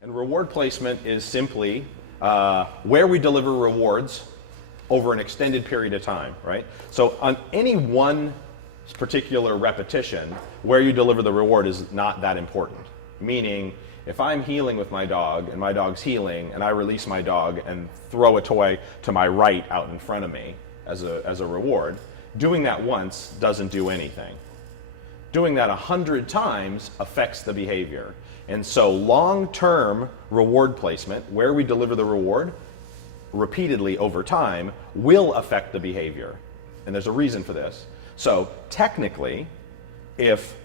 And reward placement is simply where we deliver rewards over an extended period of time, right? So on any one particular repetition, where you deliver the reward is not that important. Meaning, if I'm healing with my dog and my dog's healing and I release my dog and throw a toy to my right out in front of me as a reward, doing that once doesn't do anything. Doing that 100 times affects the behavior. And so long-term reward placement, where we deliver the reward repeatedly over time, will affect the behavior. And there's a reason for this. So technically, if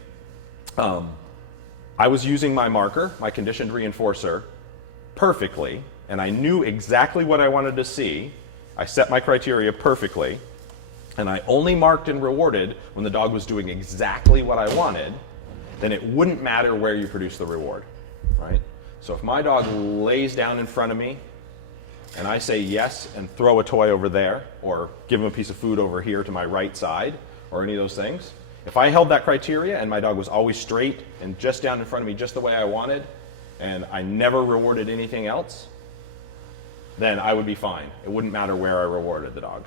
I was using my marker, my conditioned reinforcer, perfectly, and I knew exactly what I wanted to see, I set my criteria perfectly, and I only marked and rewarded when the dog was doing exactly what I wanted, then it wouldn't matter where you produce the reward, right? So if my dog lays down in front of me and I say yes and throw a toy over there or give him a piece of food over here to my right side or any of those things, if I held that criteria and my dog was always straight and just down in front of me just the way I wanted and I never rewarded anything else, then I would be fine. It wouldn't matter where I rewarded the dog.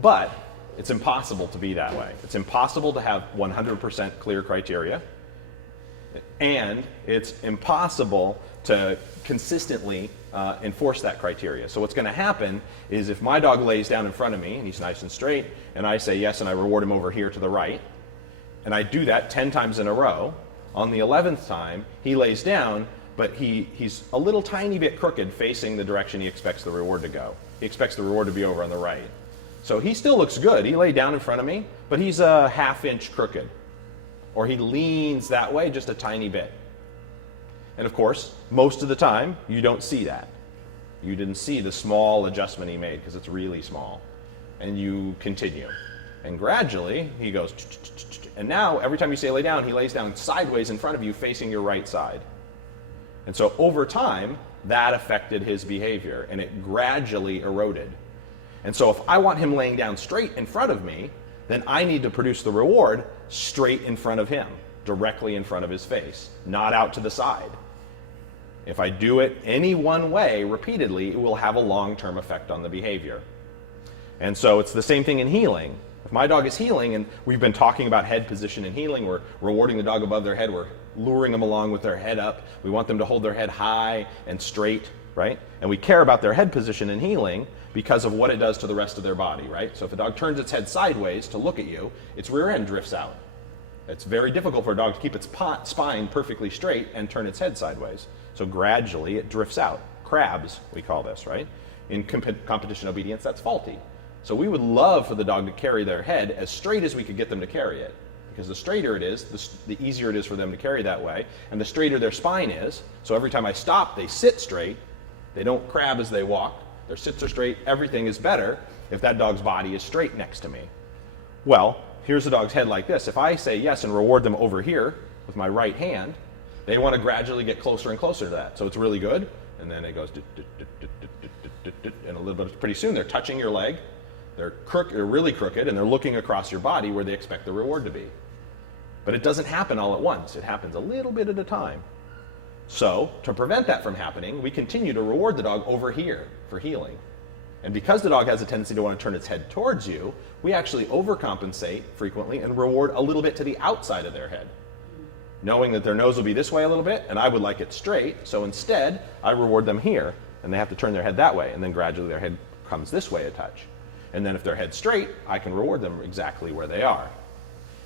But it's impossible to be that way. It's impossible to have 100% clear criteria. And it's impossible to consistently enforce that criteria. So what's going to happen is if my dog lays down in front of me and he's nice and straight and I say yes and I reward him over here to the right, and I do that 10 times in a row, on the 11th time he lays down, but he's a little tiny bit crooked facing the direction he expects the reward to go. He expects the reward to be over on the right. So he still looks good. He laid down in front of me, but he's a ½ inch crooked. Or he leans that way just a tiny bit. And of course, most of the time, you don't see that. You didn't see the small adjustment he made because it's really small. And you continue. And gradually, he goes, and now every time you say lay down, he lays down sideways in front of you facing your right side. And so over time, that affected his behavior and it gradually eroded. And so if I want him laying down straight in front of me, then I need to produce the reward straight in front of him, directly in front of his face, not out to the side. If I do it any one way repeatedly, it will have a long-term effect on the behavior. And so it's the same thing in healing. If my dog is healing, and we've been talking about head position in healing, we're rewarding the dog above their head, we're luring them along with their head up, we want them to hold their head high and straight, right? And we care about their head position in healing because of what it does to the rest of their body, right? So if a dog turns its head sideways to look at you, its rear end drifts out. It's very difficult for a dog to keep its spine perfectly straight and turn its head sideways. So gradually it drifts out. Crabs, we call this, right? In competition obedience, that's faulty. So we would love for the dog to carry their head as straight as we could get them to carry it. Because the straighter it is, the easier it is for them to carry that way. And the straighter their spine is, so every time I stop, they sit straight. They don't crab as they walk. Their sits are straight. Everything is better if that dog's body is straight next to me. Well, here's the dog's head like this. If I say yes and reward them over here with my right hand, they want to gradually get closer and closer to that. So it's really good. And then it goes, and a little bit, pretty soon they're touching your leg. They're really crooked, and they're looking across your body where they expect the reward to be. But it doesn't happen all at once. It happens a little bit at a time. So, to prevent that from happening, we continue to reward the dog over here for healing. And because the dog has a tendency to want to turn its head towards you, we actually overcompensate frequently and reward a little bit to the outside of their head, knowing that their nose will be this way a little bit, and I would like it straight, so instead, I reward them here, and they have to turn their head that way, and then gradually their head comes this way a touch. And then if their head's straight, I can reward them exactly where they are.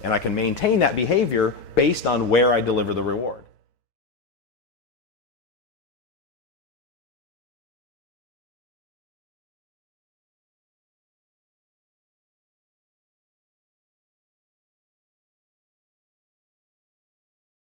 And I can maintain that behavior based on where I deliver the reward.